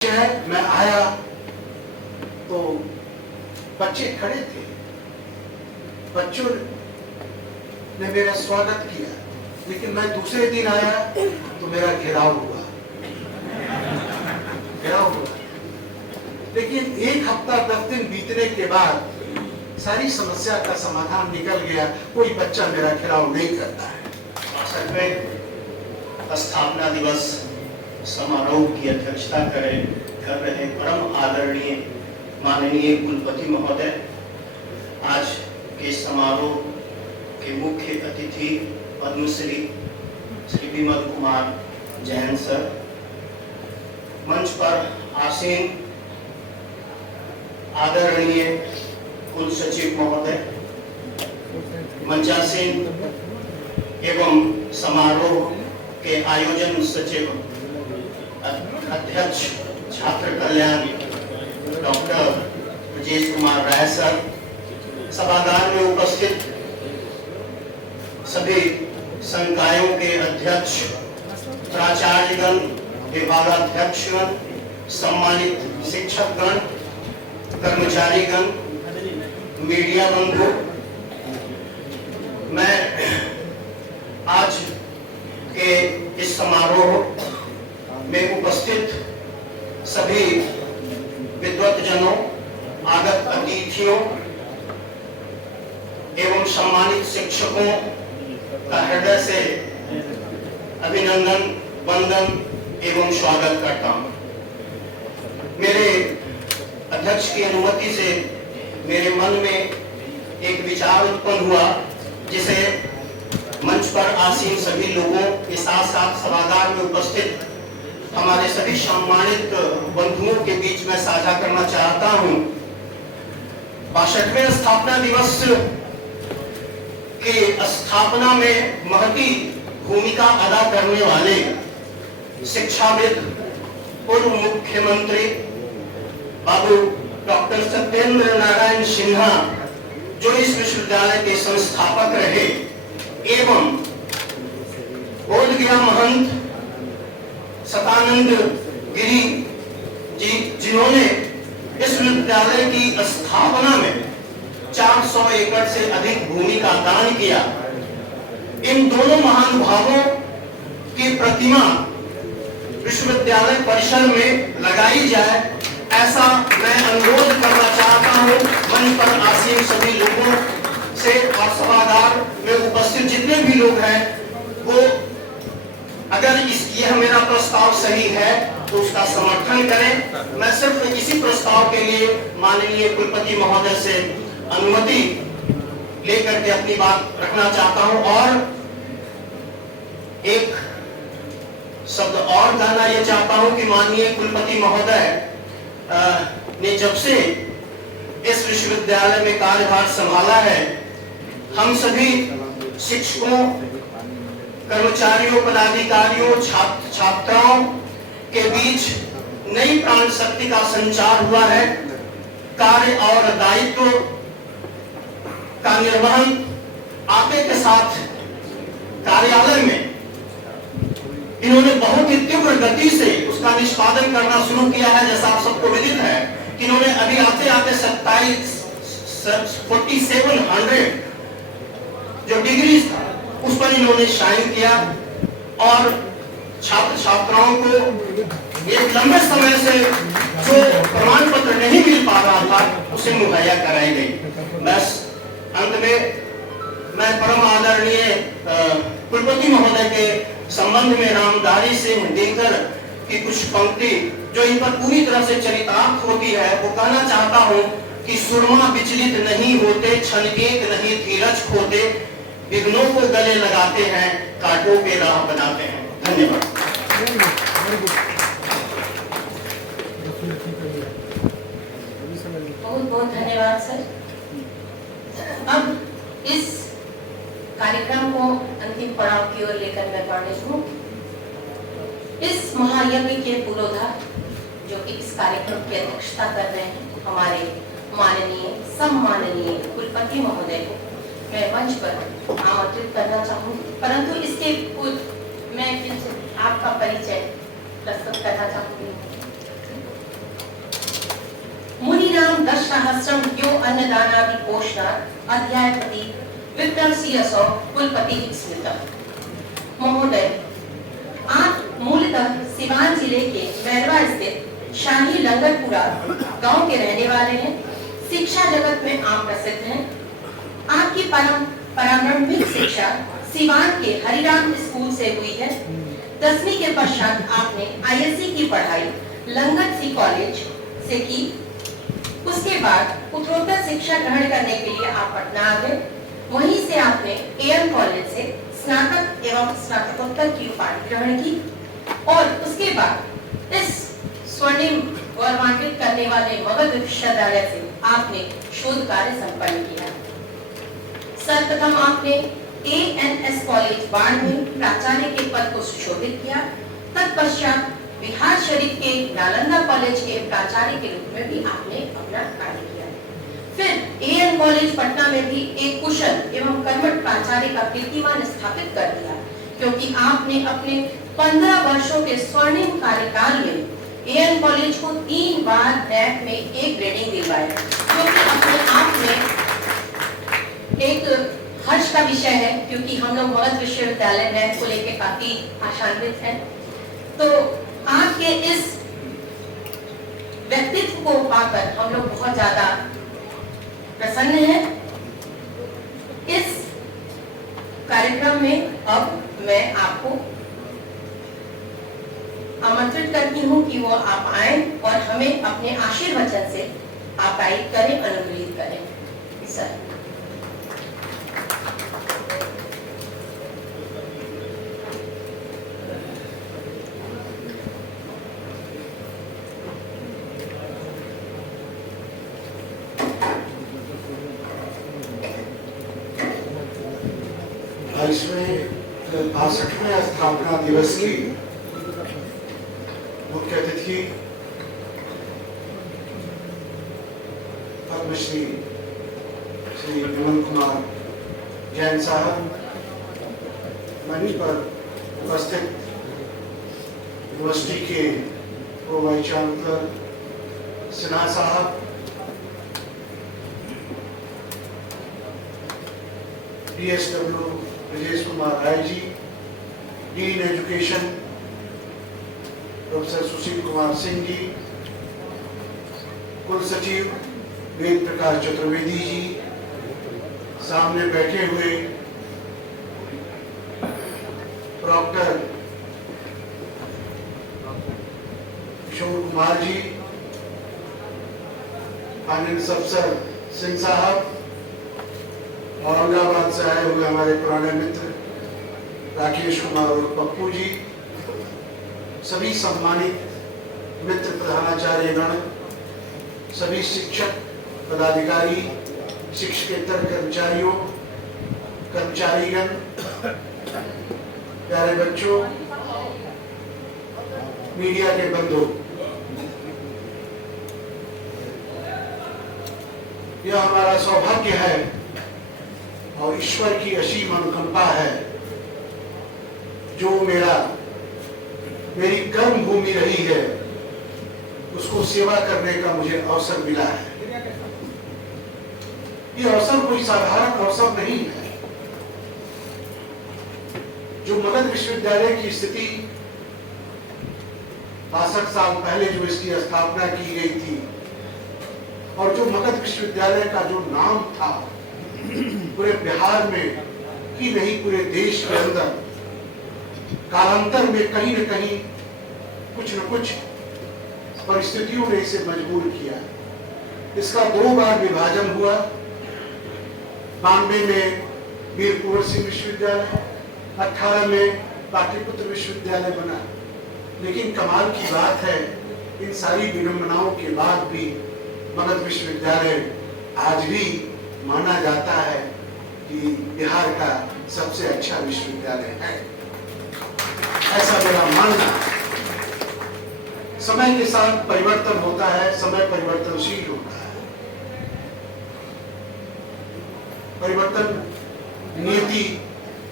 मैं आया तो बच्चे खड़े थे, बच्चों ने मेरा स्वागत किया, लेकिन मैं दूसरे दिन आया तो मेरा घेराव हुआ। लेकिन एक हफ्ता 10 दिन बीतने के बाद सारी समस्या का समाधान निकल गया। कोई बच्चा मेरा घेराव नहीं करता है। असल में स्थापना दिवस समारोह की अध्यक्षता कर रहे परम आदरणीय माननीय कुलपति महोदय, आज के समारोह के मुख्य अतिथि पद्मश्री श्री विमल कुमार जैन सर, मंच पर आसीन आदरणीय कुल सचिव महोदय, मंचासीन एवं समारोह के आयोजन सचिव अध्यक्ष छात्र कल्याण डॉक्टर ब्रजेश कुमार राय सर, सभागार में उपस्थित सभी संकायों के अध्यक्ष, प्राचार्यगण, विभागाध्यक्षगण, सम्मानित शिक्षकगण, कर्मचारीगण, मीडिया बंधु, मैं आज के इस समारोह में उपस्थित सभी विद्वत्तजनों, आगत अतिथियों एवं सम्मानित शिक्षकों का हृदय से अभिनंदन, वंदन एवं स्वागत करता हूं। मेरे अध्यक्ष की अनुमति से मेरे मन में एक विचार उत्पन्न हुआ, जिसे मंच पर आसीन सभी लोगों के साथ साथ सभागार में उपस्थित हमारे सभी सम्मानित बंधुओं के बीच में साझा करना चाहता हूं। 62वें स्थापना दिवस के स्थापना में महती भूमिका अदा करने वाले शिक्षाविद, पूर्व मुख्यमंत्री बाबू डॉक्टर सत्येंद्र नारायण सिन्हा, जो इस विश्वविद्यालय के संस्थापक रहे, एवं बोधगया महंत सतानंद गिरी जी, जिन्होंने इस विश्वविद्यालय की स्थापना में 400 एकड़ से अधिक भूमि का दान किया। इन दोनों महानुभावों की प्रतिमा विश्वविद्यालय परिसर में लगाई जाए, ऐसा मैं अनुरोध करना चाहता हूं मंच पर आसीन सभी लोगों से, और सभागार में उपस्थित जितने भी लोग हैं, वो अगर यह मेरा प्रस्ताव सही है तो उसका समर्थन करें। मैं सिर्फ इसी प्रस्ताव के लिए माननीय कुलपति महोदय से अनुमति लेकर के अपनी बात रखना चाहता हूं। और एक शब्द और कहना यह चाहता हूं कि माननीय कुलपति महोदय ने जब से इस विश्वविद्यालय में कार्यभार संभाला है, हम सभी शिक्षकों, कर्मचारियों, पदाधिकारियों, छात्राओं के बीच नई प्राण शक्ति का संचार हुआ है। कार्य और दायित्व का निर्वहन आपे के साथ कार्यालय में इन्होंने बहुत ही तीव्र गति से उसका निष्पादन करना शुरू किया है। जैसा आप सबको विदित है कि इन्होंने अभी आते आते 4700 जो डिग्री था उस पर इन्होंने शाइन किया, और छात्र छात्राओं को एक लंबे समय से जो प्रमाण पत्र नहीं मिल पा रहा था उसे मुहैया कराई गई। बस अंत में मैं परम आदरणीय कुलपति महोदय के संबंध में रामधारी सिंह दिनकर की कुछ पंक्ति जो इन पर पूरी तरह से चरितार्थ होती है, वो कहना चाहता हूं कि सुरमा विचलित नहीं होते, क्षण एक नहीं धीरज खोते, विघ्नों को गले लगाते हैं, कांटों के राह बनाते हैं। धन्यवाद। बहुत बहुत धन्यवाद सर। अब इस कार्यक्रम को अंतिम पड़ाव की ओर लेकर मैं बढ़ हूँ। इस महायज्ञ के पुरोधा जो इस कार्यक्रम की अध्यक्षता कर रहे हैं, हमारे माननीय सम्माननीय कुलपति महोदय को मैं मंच पर आमंत्रित करना चाहूंगी, परंतु इसके पूर्व मैं आपका परिचय प्रस्तुत करना चाहूंगी। सहस्रम यो अन्नदानादि पोषणात् अध्यायपति विक्रम सिंह कुलपति स्मृतम्। महोदय, आप मूलतः सिवान जिले के मैरवा स्थित शाही लंगरपुरा गांव के रहने वाले हैं। शिक्षा जगत में आप प्रसिद्ध हैं। आपकी प्रारंभिक शिक्षा सिवान के हरिराम स्कूल से हुई है। 10वीं के पश्चात आपने ISC की पढ़ाई लंगट सी कॉलेज से की। उसके बाद उत्तरोत्तर शिक्षा ग्रहण करने के लिए आप पटना आ गए। वहीं से आपने AM कॉलेज से स्नातक एवं स्नातकोत्तर की उपाधि ग्रहण की और उसके बाद इस स्वर्णिम गौरवान्वित करने वाले मगध विश्वविद्यालय से आपने शोध कार्य संपन्न किया। सर्वप्रथम आपने ANS कॉलेज बाढ़ में प्राचार्य के पद को सुशोभित किया। तत्पश्चात बिहार शरीफ के नालंदा कॉलेज के प्राचार्य के रूप में भी आपने अपना कार्य किया। फिर AN कॉलेज पटना में भी एक कुशल एवं कर्मठ प्राचार्य का कीर्तिमान स्थापित कर दिया, क्योंकि आपने अपने 15 वर्षों के स्वर्णिम कार्यकाल में AN कॉलेज को 3 बार NAAC में एक ग्रेडिंग दिलवाया, जो कि अपने आप में एक हर्ष का विषय है, क्योंकि हम लोग मगध विश्वविद्यालय NAAC को लेकर काफी आशान्वित हैं। तो आपके इस व्यक्तित्व को पाकर हम लोग बहुत ज्यादा प्रसन्न हैं। इस कार्यक्रम में अब मैं आपको आमंत्रित करती हूँ कि वो आप आए और हमें अपने आशीर्वचन से आप्यायित करें, अनुग्रहित करें। सर। इसमें 62वें स्थापना दिवस की मुख्य अतिथि पद्मश्री श्री विमल कुमार जैन साहब, मंच पर उपस्थित यूनिवर्सिटी के प्रो वाइस चांसलर सिन्हा साहब, DSW Brajesh Kumar Rai ji, dean education professor Sushil Kumar Singh ji, कुल सचिव वेद प्रकाश चतुर्वेदी जी, सामने बैठे हुए डॉक्टर किशोर कुमार जी, फाइनेंस अफसर सिंह साहब, औरंगाबाद से आए हुए हमारे पुराने मित्र राकेश कुमार और पप्पू जी, सभी सम्मानित मित्र प्रधानाचार्य गण, सभी शिक्षक पदाधिकारी, शिक्षकेतर कर्मचारियों, कर्मचारीगण, प्यारे बच्चों, मीडिया के बंधु, यह हमारा सौभाग्य है और ईश्वर की असीम अनुकंपा है, जो मेरी कर्म भूमि रही है, उसको सेवा करने का मुझे अवसर मिला है। ये अवसर कोई साधारण अवसर नहीं है। जो मगध विश्वविद्यालय की स्थिति 62 साल पहले जो इसकी स्थापना की गई थी और जो मगध विश्वविद्यालय का जो नाम था पूरे बिहार में ही नहीं पूरे देश के अंदर, कालांतर में कहीं न कहीं कुछ न कुछ परिस्थितियों ने इसे मजबूर किया। इसका 2 बार विभाजन हुआ। 92 में वीर कुंवर सिंह विश्वविद्यालय, 18 में पाटलिपुत्र विश्वविद्यालय बना। लेकिन कमाल की बात है, इन सारी विडंबनाओं के बाद भी मगध विश्वविद्यालय आज भी माना जाता है कि बिहार का सबसे अच्छा विश्वविद्यालय है, ऐसा मेरा मानना है। समय के साथ परिवर्तन होता है, समय परिवर्तनशील होता है। परिवर्तन नियति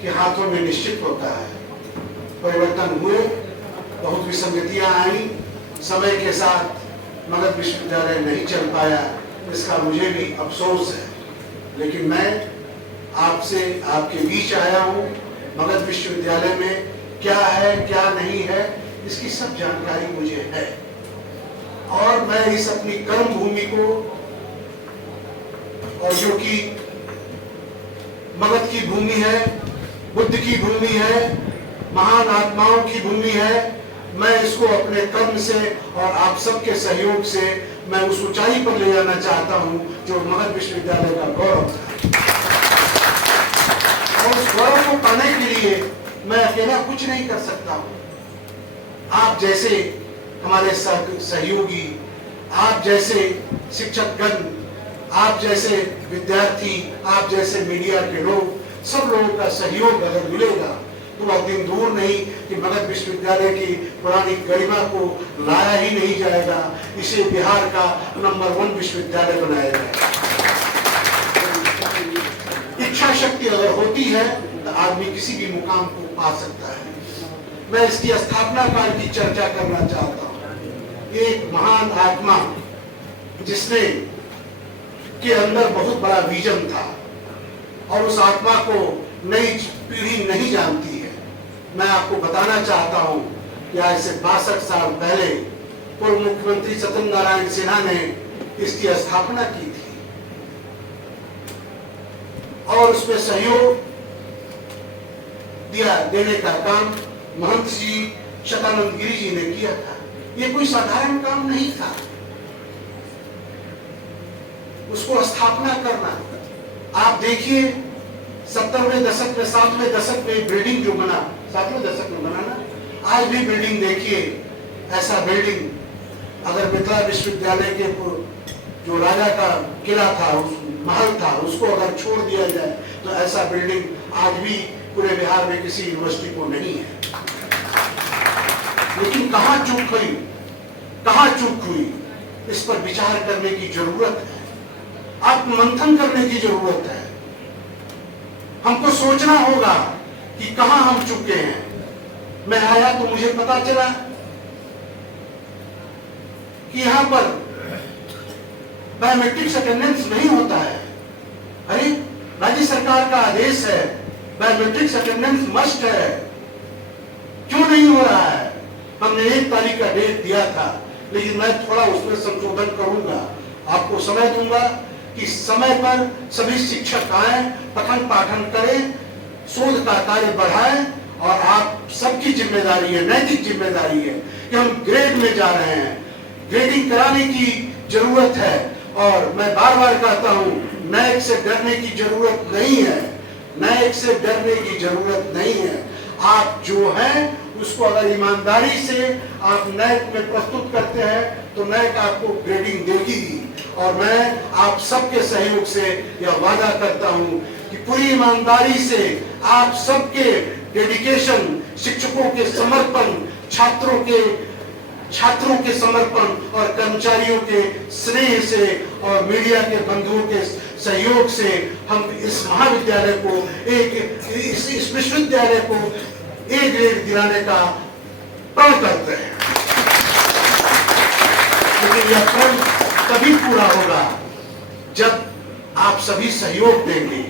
के हाथों में निश्चित होता है। परिवर्तन हुए, बहुत विसंगतियां आई, समय के साथ मगध विश्वविद्यालय नहीं चल पाया, इसका मुझे भी अफसोस है, लेकिन मैं आपसे आपके बीच आया हूँ। मगध विश्वविद्यालय में क्या है क्या नहीं है इसकी सब जानकारी मुझे है, और मैं इस अपनी कर्म भूमि को, और जो कि मगध की भूमि है, बुद्ध की भूमि है, महान आत्माओं की भूमि है, मैं इसको अपने कर्म से और आप सबके सहयोग से मैं उस ऊंचाई पर ले जाना चाहता हूं जो मगध विश्वविद्यालय का गौरव था। और उस गौरव को पाने के लिए मैं अकेला कुछ नहीं कर सकता हूं। आप जैसे हमारे सहयोगी, आप जैसे शिक्षकगण, आप जैसे विद्यार्थी, आप जैसे मीडिया के लोग, सब लोगों का सहयोग अगर मिलेगा तो वह दिन दूर नहीं कि मगध विश्वविद्यालय की पुरानी गरिमा को लाया ही नहीं जाएगा, इसे बिहार का नंबर 1 विश्वविद्यालय बनाया जाएगा। इच्छा शक्ति अगर होती है तो आदमी किसी भी मुकाम को पा सकता है। मैं इसकी स्थापना काल की चर्चा करना चाहता हूँ। एक महान आत्मा जिसने के अंदर बहुत बड़ा विजन था और उस आत्मा को नई पीढ़ी नहीं जानती है। मैं आपको बताना चाहता हूं कि आज से 62 साल पहले पूर्व मुख्यमंत्री सत्येंद्र नारायण सिन्हा ने इसकी स्थापना की थी और उसमें सहयोग देने का काम महंत जी शतानंद गिरी जी ने किया था। ये कोई साधारण काम नहीं था, उसको स्थापना करना। आप देखिए 70वें दशक में, 60वें दशक में बिल्डिंग जो बना, 60वें दशक में बना ना, आज भी बिल्डिंग देखिए, ऐसा बिल्डिंग अगर मिथिला विश्वविद्यालय के जो राजा का किला था, उस महल था, उसको अगर छोड़ दिया जाए तो ऐसा बिल्डिंग आज भी पूरे बिहार में किसी यूनिवर्सिटी को नहीं है। लेकिन कहां चूक हुई, कहां चूक हुई, इस पर विचार करने की जरूरत है, आत्ममंथन करने की जरूरत है। हमको सोचना होगा कि कहां हम चुके हैं। मैं आया तो मुझे पता चला कि यहां पर बायोमेट्रिक्स अटेंडेंस नहीं होता है। अरे राज्य सरकार का आदेश है, बायोमेट्रिक्स अटेंडेंस मस्ट है, क्यों नहीं हो रहा है? हमने 1 तारीख का डेट दिया था, लेकिन मैं थोड़ा उसमें संशोधन करूंगा। आपको समय दूंगा कि समय पर सभी शिक्षक आए, पठन पाठन करें, शोध का कार्य बढ़ाएं, और आप सबकी जिम्मेदारी है, नैतिक जिम्मेदारी है कि हम ग्रेड में जा रहे हैं, ग्रेडिंग कराने की जरूरत है। और मैं बार बार कहता हूं, नैक से डरने की जरूरत नहीं है, नैक से डरने की जरूरत नहीं है। आप जो हैं उसको अगर ईमानदारी से आप नैक में प्रस्तुत करते हैं तो नैक आपको ग्रेडिंग देगी। और मैं आप सबके सहयोग से यह वादा करता हूं कि पूरी ईमानदारी से आप सबके डेडिकेशन, शिक्षकों के समर्पण, छात्रों के समर्पण और कर्मचारियों के स्नेह से और मीडिया के बंधुओं के सहयोग से हम इस महाविद्यालय को इस विश्वविद्यालय को A ग्रेड दिलाने का प्रण करते हैं। लेकिन यह प्रण तभी पूरा होगा जब आप सभी सहयोग देंगे,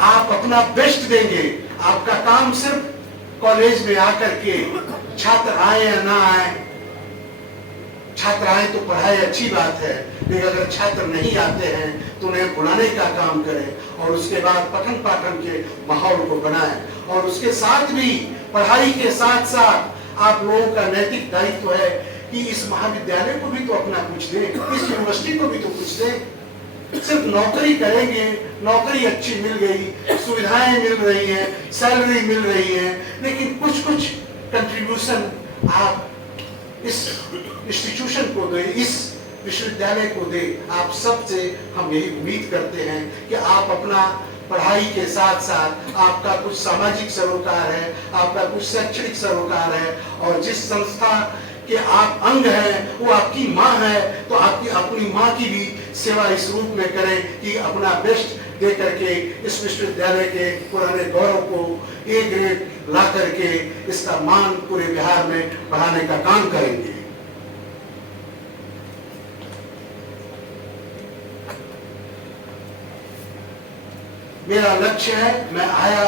आप अपना बेस्ट देंगे। आपका काम सिर्फ कॉलेज में आकर के छात्र आए या ना आए, छात्र आए तो पढ़ाई अच्छी बात है, लेकिन अगर छात्र नहीं आते हैं तो उन्हें बुलाने का काम करें और उसके बाद पठन पाठन के माहौल को बनाएं। और उसके साथ भी पढ़ाई के साथ साथ आप लोगों का नैतिक दायित्व है कि इस महाविद्यालय को भी तो अपना कुछ दें, इस यूनिवर्सिटी को भी तो कुछ दें। सिर्फ नौकरी करेंगे, नौकरी अच्छी मिल गई, सुविधाएं मिल रही हैं, सैलरी मिल रही है, लेकिन कुछ कंट्रीब्यूशन आप इस इंस्टीट्यूशन को दे, इस विश्वविद्यालय को दे। आप सबसे हम यही उम्मीद करते हैं कि आप अपना पढ़ाई के साथ साथ आपका कुछ सामाजिक सरोकार है, आपका कुछ शैक्षणिक सरोकार है, और जिस संस्था के आप अंग हैं वो आपकी माँ है, तो आपकी अपनी माँ की भी सेवा इस रूप में करें कि अपना बेस्ट दे करके इस विश्वविद्यालय के पुराने गौरव को A ग्रेड ला करके इसका मान पूरे बिहार में बढ़ाने का काम करेंगे। मेरा लक्ष्य है। मैं आया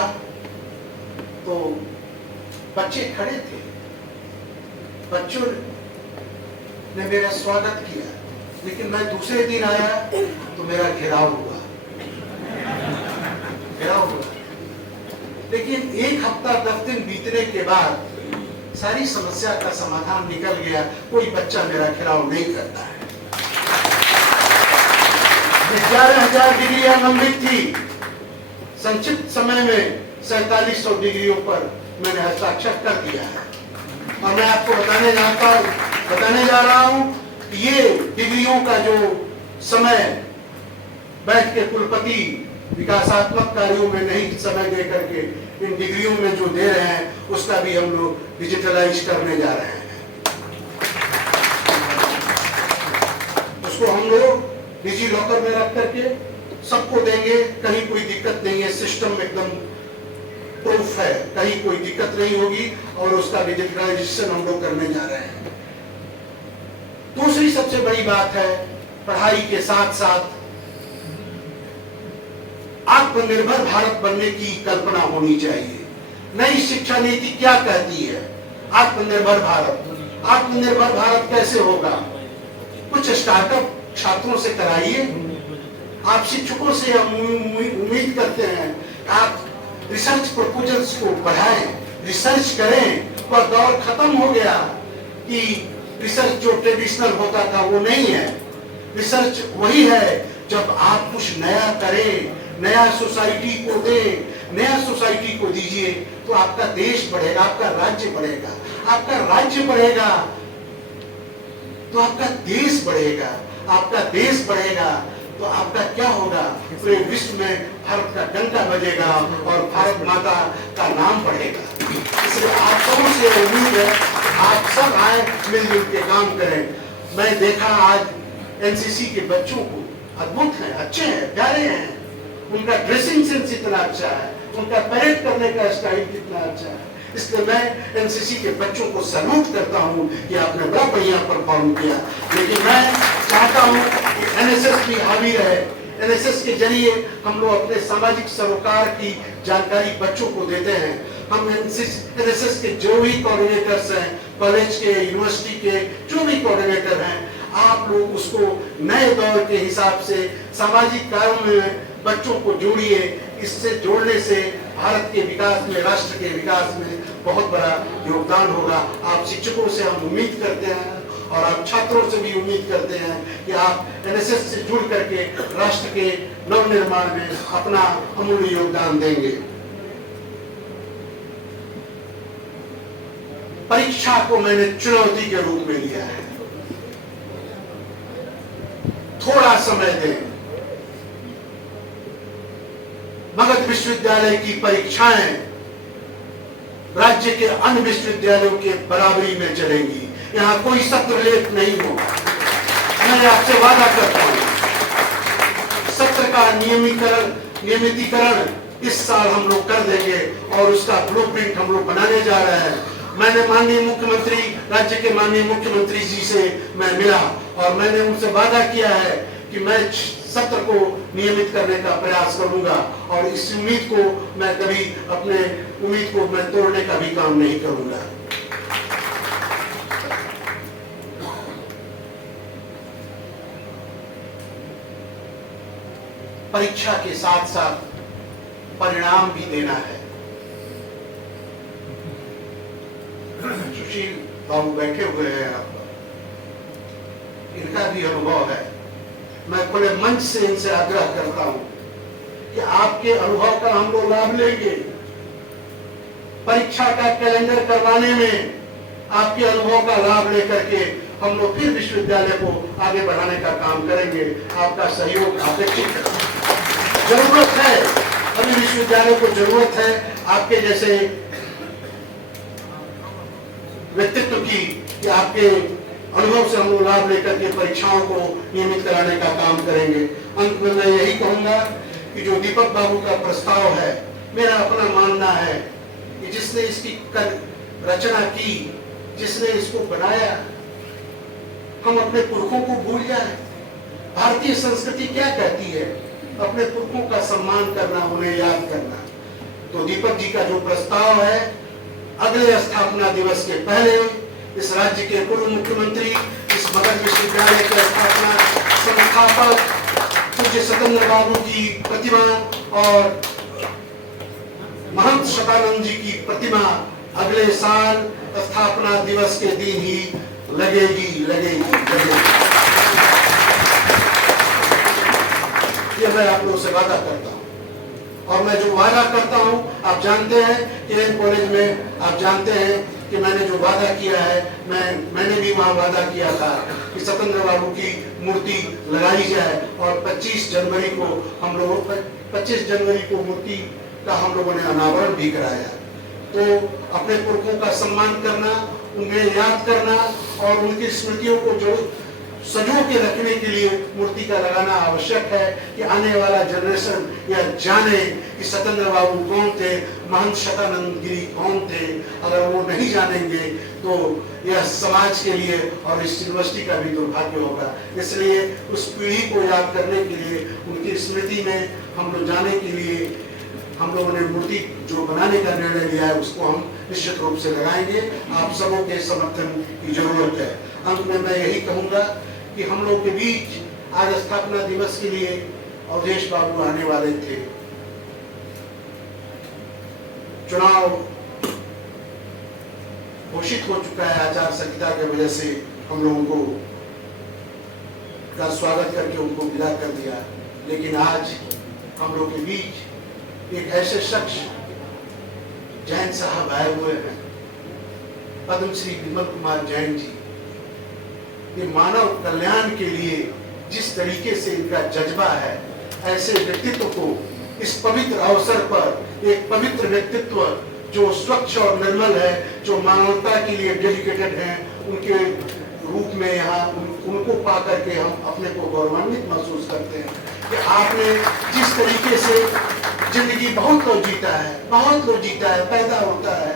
तो बच्चे खड़े थे, बच्चों ने मेरा स्वागत किया, लेकिन मैं दूसरे दिन आया तो मेरा घेराव हुआ। लेकिन एक हफ्ता 10 दिन बीतने के बाद सारी समस्या का समाधान निकल गया। कोई बच्चा मेरा घेराव नहीं करता है। 11,000 डिग्रियां लंबित थी। संक्षिप्त समय में 4700 डिग्रियों पर मैंने हस्ताक्षर कर दिया है। और मैं आपको बताने जा रहा हूं कि ये डिग्रियों का जो समय बैठ के कुलपति विकासात्मक कार्यों में नहीं समय दे करके इन डिग्रियों में जो दे रहे हैं, उसका भी हम लोग डिजिटलाइज करने जा रहे हैं। उसको हम लोग डिजी लॉकर में रख करके सबको देंगे, कहीं कोई दिक्कत नहीं है। सिस्टम एकदम प्रूफ है, कहीं कोई दिक्कत नहीं होगी और उसका डिजिटलाइजेशन हम लोग करने जा रहे हैं। दूसरी सबसे बड़ी बात है, पढ़ाई के साथ साथ आत्मनिर्भर भारत बनने की कल्पना होनी चाहिए। नई शिक्षा नीति क्या कहती है? आत्मनिर्भर भारत। आत्मनिर्भर भारत कैसे होगा? कुछ स्टार्टअप छात्रों से कराइए। आप शिक्षकों से हम उम्मीद करते हैं, आप रिसर्च प्रपोजल्स को बढ़ाएं, रिसर्च करें। वह दौर खत्म हो गया कि रिसर्च जो ट्रेडिशनल होता था वो नहीं है। रिसर्च वही है जब आप कुछ नया करें, नया सोसाइटी को दें, नया सोसाइटी को दीजिए तो आपका देश बढ़ेगा, आपका राज्य बढ़ेगा। आपका राज्य बढ़ेगा तो आपका देश बढ़ेगा, आपका देश बढ़ेगा तो आपका क्या होगा? पूरे विश्व में भारत का डंका बजेगा और भारत माता का नाम बढ़ेगा। इसलिए आप सबों से उम्मीद है आप सब आए, मिलजुल के काम करें। मैं देखा आज एनसीसी के बच्चों को, अद्भुत हैं, अच्छे हैं, प्यारे हैं। उनका ड्रेसिंग सेंस इतना अच्छा है, उनका परेड करने का स्टाइल कितना अच्छा है। इसलिए मैं एनसीसी के बच्चों को सैल्यूट करता हूं कि आपने बड़ा बढ़िया परफॉर्म किया। लेकिन मैं चाहता हूं कि एनएसएस भी हावी रहे। एनएसएस के जरिए हम लोग अपने सामाजिक सरोकार की जानकारी बच्चों को देते हैं। हम एनएसएस के जो भी कोऑर्डिनेटर्स हैं, कॉलेज के, यूनिवर्सिटी के जो भी कोऑर्डिनेटर हैं, आप लोग उसको नए दौर के हिसाब से सामाजिक कार्यों में बच्चों को जोड़िए। इससे जोड़ने से भारत के विकास में, राष्ट्र के विकास में बहुत बड़ा योगदान होगा। आप शिक्षकों से हम उम्मीद करते हैं और आप छात्रों से भी उम्मीद करते हैं कि आप एनएसएस से जुड़ करके राष्ट्र के नवनिर्माण में अपना अमूल्य योगदान देंगे। परीक्षा को मैंने चुनौती के रूप में लिया है। थोड़ा समय दें। मगध विश्वविद्यालय की परीक्षाएं राज्य के अन्य विश्वविद्यालयों के बराबरी में चलेंगी। यहाँ कोई सत्र लेट नहीं होगा। मैं आपसे वादा करता हूँ, सत्र का नियमितीकरण इस साल हम लोग कर देंगे और उसका ब्लूप्रिंट हम लोग बनाने जा रहे हैं। मैंने माननीय मुख्यमंत्री, राज्य के माननीय मुख्यमंत्री जी से मैं मिला और मैंने उनसे वादा किया है कि मैं सत्र को नियमित करने का प्रयास करूंगा और इस उम्मीद को मैं कभी अपने उम्मीद को मैं तोड़ने का भी काम नहीं करूंगा। परीक्षा के साथ साथ परिणाम भी देना है। सुशील बाबू बैठे हुए हैं यहाँ पर, इनका भी अनुभव है। मैं खुले मंच से इनसे आग्रह करता हूं कि आपके अनुभव का हम लोग लाभ लेंगे। परीक्षा का कैलेंडर करवाने में आपके अनुभव का लाभ लेकर के हम लोग फिर विश्वविद्यालय को आगे बढ़ाने का काम करेंगे। आपका सहयोग अपेक्षित है, जरूरत है। अभी विश्वविद्यालय को जरूरत है आपके जैसे व्यक्तित्व की, कि आपके अनुभव से हम लोग लाभ लेकर के परीक्षाओं को नियमित कराने का काम करेंगे। अंत में मैं यही कहूंगा कि जो दीपक बाबू का प्रस्ताव है, मेरा अपना मानना है कि जिसने इसकी रचना की, जिसने इसको बनाया, हम अपने पुरखों को भूल जाए। भारतीय संस्कृति क्या कहती है? अपने पुरखों का सम्मान करना, उन्हें याद करना। तो दीपक जी का जो प्रस्ताव है, अगले स्थापना दिवस के पहले इस राज्य के पूर्व मुख्यमंत्री, इस मगध विश्वविद्यालय के स्थापना संस्थापक पूज्य सत्येंद्र बाबू की प्रतिमा और महंत शतानंद जी की प्रतिमा अगले साल स्थापना दिवस के दिन ही लगेगी। ये मैं आप लोगों से वादा करता हूँ। और मैं जो वादा करता हूँ, आप जानते हैं कि कॉलेज में आप जानते हैं कि मैंने जो वादा किया है, मैंने भी वहाँ वादा किया था कि सत्येंद्र बाबू की मूर्ति लगाई जाए और 25 जनवरी को मूर्ति का हम लोगों ने अनावरण भी कराया। तो अपने पुरखों का सम्मान करना, उन्हें याद करना और उनकी स्मृतियों को जो संजो के रखने के लिए मूर्ति का लगाना आवश्यक है कि आने वाला जनरेशन यह जाने कि सत्येंद्र बाबू कौन थे, महंत शतानंद गिरी कौन थे। अगर वो नहीं जानेंगे तो यह समाज के लिए और इस यूनिवर्सिटी का भी दुर्भाग्य होगा। इसलिए उस पीढ़ी को याद करने के लिए, उनकी स्मृति में हम लोग जाने के लिए हम लोगों ने मूर्ति जो बनाने का निर्णय लिया है, उसको हम निश्चित रूप से लगाएंगे। आप सबों के समर्थन की जरूरत है। अंत में मैं यही कहूंगा कि हम लोग के बीच आज स्थापना दिवस के लिए अवधेश बाबू आने वाले थे। चुनाव घोषित हो चुका है आचार संहिता की वजह से, हम लोगों को का स्वागत करके उनको विदा कर दिया। लेकिन आज हम लोग के बीच एक ऐसे शख्स जैन साहब आए हुए हैं, पद्मश्री विमल कुमार जैन जी। ये मानव कल्याण के लिए जिस तरीके से इनका जज्बा है, ऐसे व्यक्तित्व को इस पवित्र अवसर पर, एक पवित्र व्यक्तित्व जो स्वच्छ और निर्मल है, जो मानवता के लिए डेडिकेटेड है, उनके रूप में यहाँ उनको पा करके हम अपने को गौरवान्वित महसूस करते हैं कि आपने जिस तरीके से जिंदगी बहुत लोग जीता है, पैदा होता है,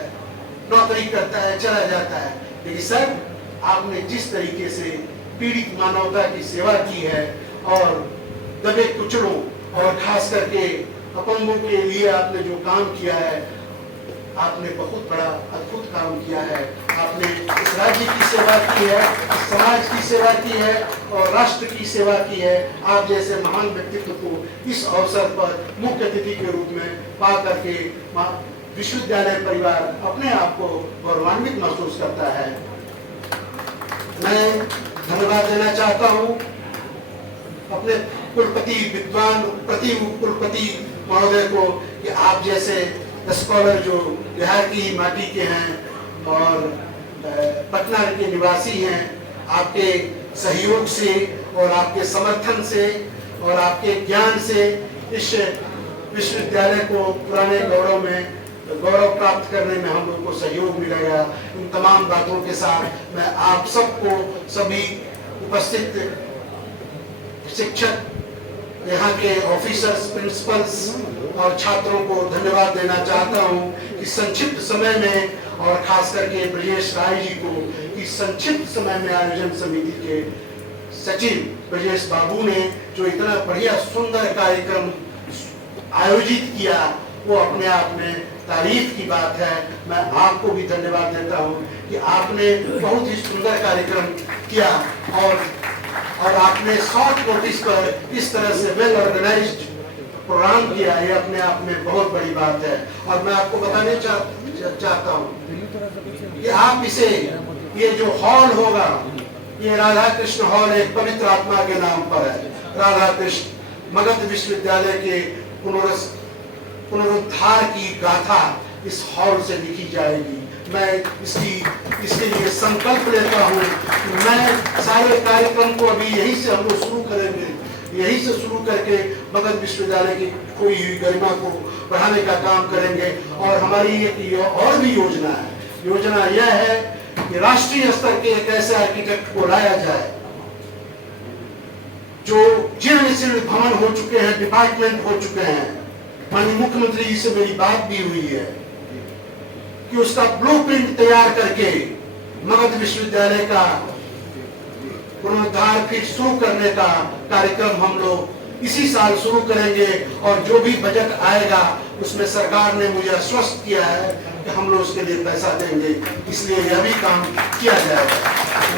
नौकरी करता है, चला जाता है, लेकिन सर आपने जिस तरीके से पीड़ित मानवता की सेवा की है और दबे कुचलों और खास करके अपंगों के लिए आपने जो काम किया है, आपने बहुत बड़ा अद्भुत काम किया है। आपने इस राज्य की सेवा की है, समाज की सेवा की है और राष्ट्र की सेवा की है। आप जैसे महान व्यक्तित्व को इस अवसर पर मुख्य अतिथि के रूप में पा करके विश्वविद्यालय परिवार अपने आप को गौरवान्वित महसूस करता है। मैं धन्यवाद देना चाहता हूँ अपने कुलपति, विद्वान कुलपति महोदय को कि आप जैसे स्कॉलर जो बिहार की माटी के हैं और पटना के निवासी हैं, आपके सहयोग से और आपके समर्थन से और आपके ज्ञान से इस विश्वविद्यालय को पुराने गौरव प्राप्त करने में हम लोग को सहयोग मिलेगा। इन तमाम बातों के साथ मैं आप सबको, सभी उपस्थित शिक्षक, यहाँ के ऑफिसर्स, प्रिंसिपल्स और छात्रों को धन्यवाद देना चाहता हूँ कि संक्षिप्त समय में, और खास करके ब्रजेश राय जी को कि संक्षिप्त समय में आयोजन समिति के सचिव ब्रजेश बाबू ने जो इतना बढ़िया सुंदर कार्यक्रम आयोजित किया, वो अपने आप में तारीफ की बात है। मैं आपको भी धन्यवाद देता हूँ कि आपने बहुत ही सुंदर कार्यक्रम किया और आपने शॉर्ट नोटिस पर इस तरह से वेल ऑर्गेनाइज्ड प्रोग्राम किया, ये अपने आप में बहुत बड़ी बात है। और मैं आपको बताने चाहता हूँ कि आप इसे, ये जो हॉल होगा, ये राधा कृष्ण हॉल एक पवित्र आत्मा के नाम पर है। राधा कृष्ण मगध विश्वविद्यालय के पुनरुद्धार की गाथा इस हॉल से लिखी जाएगी। मैं इसके लिए संकल्प लेता हूँ कि मैं सारे कार्यक्रम को अभी यहीं से हम लोग शुरू करेंगे, यहीं से शुरू करके मगध विश्वविद्यालय की कोई गरिमा को बढ़ाने का काम करेंगे। और हमारी एक और भी योजना है। योजना यह है कि राष्ट्रीय स्तर के एक ऐसे आर्किटेक्ट को लाया जाए जो जीर्ण शीर्ण भवन हो चुके हैं, डिपार्टमेंट हो चुके हैं। माननीय मुख्यमंत्री जी से मेरी बात भी हुई है कि उसका ब्लूप्रिंट तैयार करके मगध विश्वविद्यालय का पुनरुद्धार फिर शुरू करने का कार्यक्रम हम लोग इसी साल शुरू करेंगे और जो भी बजट आएगा उसमें सरकार ने मुझे आश्वस्त किया है कि हम लोग उसके लिए पैसा देंगे, इसलिए यह भी काम किया जाएगा।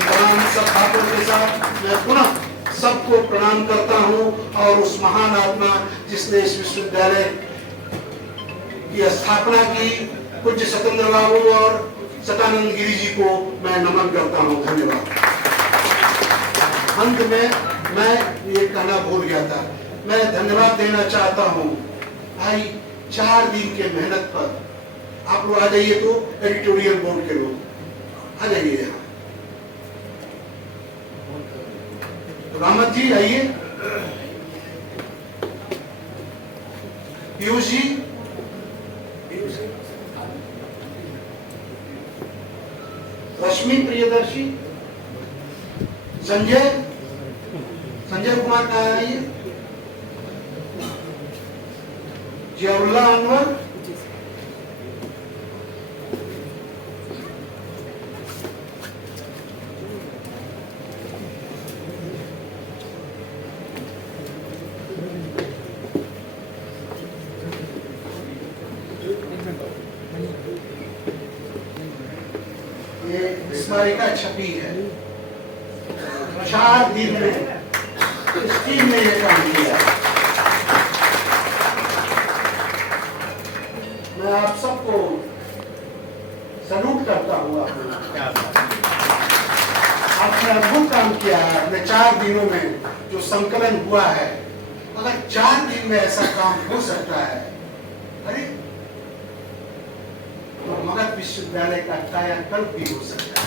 तमाम सब बातों के साथ मैं पुनः सबको प्रणाम करता हूं और उस महान आत्मा जिसने इस विश्वविद्यालय की स्थापना की, पूज्य सत्येंद्र बाबू और सतानंद गिरी जी को मैं नमन करता हूं। धन्यवाद। अंत में मैं ये कहना भूल गया था, मैं धन्यवाद देना चाहता हूं भाई 4 दिन के मेहनत पर। आप लोग आ जाइए तो एडिटोरियल बोर्ड के लोग आ जाइए यहाँ। रामत जी आइए, पीयूष जी, रश्मि प्रियदर्शी, संजय कुमार कहाँ आइए, जियाउल्लाह अनवर, ये स्मारिका छपी है। 4 दिन में इस टीम ने ये काम किया। मैं आप सबको सलूट करता हूँ। आपने अद्भुत काम किया है अपने 4 दिनों में जो संकलन हुआ है। अगर 4 दिन में ऐसा काम हो सकता है, अरे तो मगध विश्वविद्यालय का कायाकल्प भी हो सकता है।